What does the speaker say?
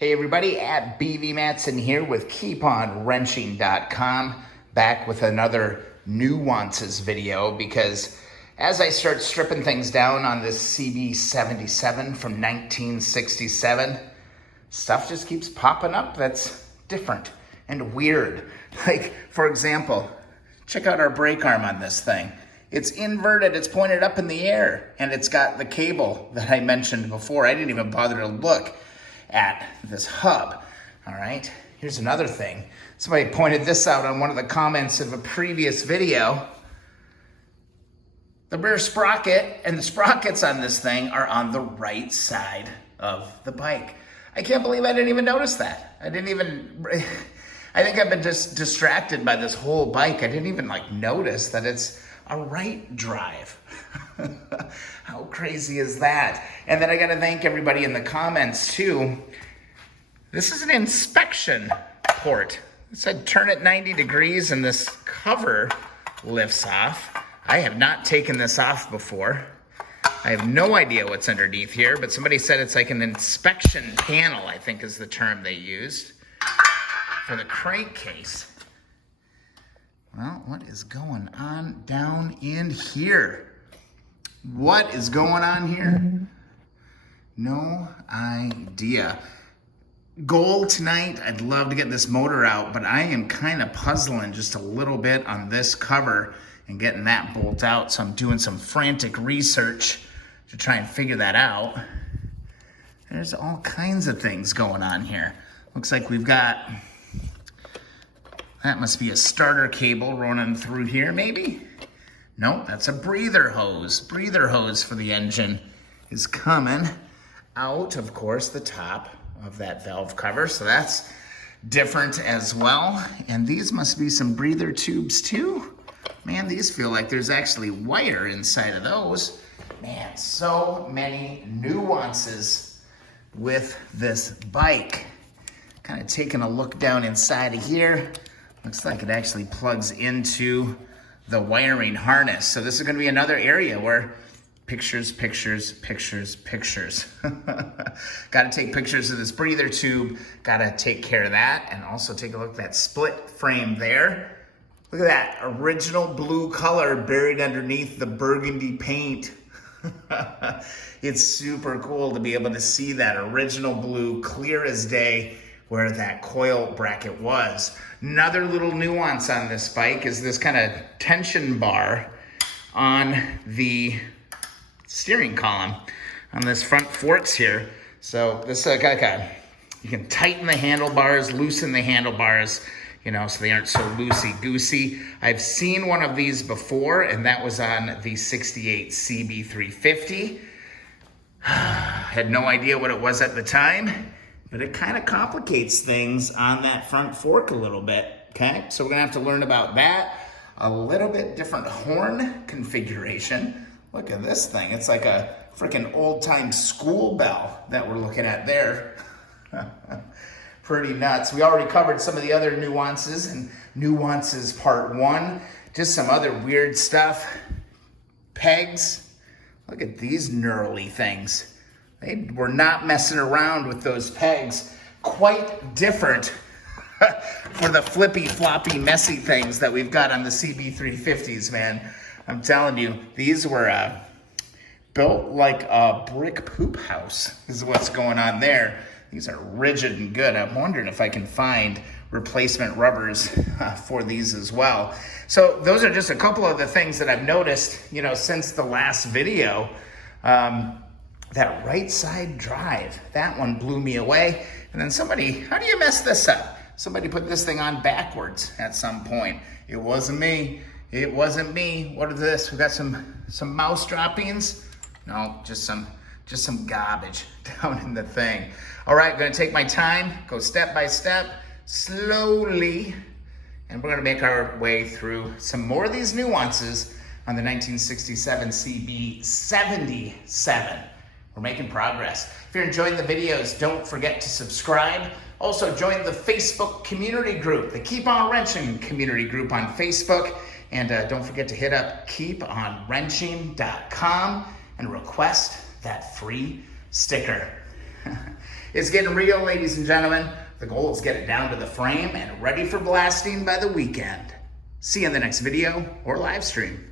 Hey everybody, at BV Matson here with KeepOnWrenching.com, back with another Nuances video, because as I start stripping things down on this CB77 from 1967, stuff just keeps popping up that's different and weird. Like, for example, check out our brake arm on this thing. It's inverted, it's pointed up in the air, and it's got the cable that I mentioned before. I didn't even bother to look at this hub. All right, here's another thing. Somebody pointed this out on one of the comments of a previous video. The rear sprocket and the sprockets on this thing are on the right side of the bike. I can't believe I didn't even notice that. I think I've been just distracted by this whole bike. I didn't even notice that it's a right drive. How crazy is that? And then I gotta thank everybody in the comments too. This is an inspection port. It said turn it 90 degrees and this cover lifts off. I have not taken this off before. I have no idea what's underneath here, but somebody said it's like an inspection panel, I think is the term they used for the crankcase. Well, what is going on down in here? What is going on here? No idea. Goal tonight, I'd love to get this motor out, but I am kind of puzzling just a little bit on this cover and getting that bolt out. So I'm doing some frantic research to try and figure that out. There's all kinds of things going on here. Looks like we've got, that must be a starter cable running through here, maybe? Nope, that's a breather hose. Breather hose for the engine is coming out, of course, the top of that valve cover. So that's different as well. And these must be some breather tubes too. Man, these feel like there's actually wire inside of those. Man, so many nuances with this bike. Kind of taking a look down inside of here. Looks like it actually plugs into the wiring harness. So this is gonna be another area where pictures. Gotta take pictures of this breather tube, gotta take care of that, and also take a look at that split frame there. Look at that original blue color buried underneath the burgundy paint. It's super cool to be able to see that original blue clear as day where that coil bracket was. Another little nuance on this bike is this kind of tension bar on the steering column on this front forks here. So this you can tighten the handlebars, loosen the handlebars, so they aren't so loosey-goosey. I've seen one of these before, and that was on the 68 CB350. Had no idea what it was at the time, but it kind of complicates things on that front fork a little bit, okay? So we're gonna have to learn about that. A little bit different horn configuration. Look at this thing. It's like a freaking old-time school bell that we're looking at there. Pretty nuts. We already covered some of the other nuances in Nuances Part 1. Just some other weird stuff. Pegs. Look at these gnarly things. They were not messing around with those pegs. Quite different for the flippy, floppy, messy things that we've got on the CB350s, man. I'm telling you, these were built like a brick poop house is what's going on there. These are rigid and good. I'm wondering if I can find replacement rubbers for these as well. So those are just a couple of the things that I've noticed, since the last video. That right side drive, that one blew me away. And then somebody, how do you mess this up? Somebody put this thing on backwards at some point. It wasn't me. It wasn't me. What is this? We got some mouse droppings? No, just some garbage down in the thing. All right, I'm gonna take my time, go step by step, slowly, and we're gonna make our way through some more of these nuances on the 1967 CB77. We're making progress. If you're enjoying the videos, don't forget to subscribe. Also join the Facebook community group, the Keep On Wrenching community group on Facebook. And don't forget to hit up KeepOnWrenching.com and request that free sticker. It's getting real, ladies and gentlemen. The goal is get it down to the frame and ready for blasting by the weekend. See you in the next video or live stream.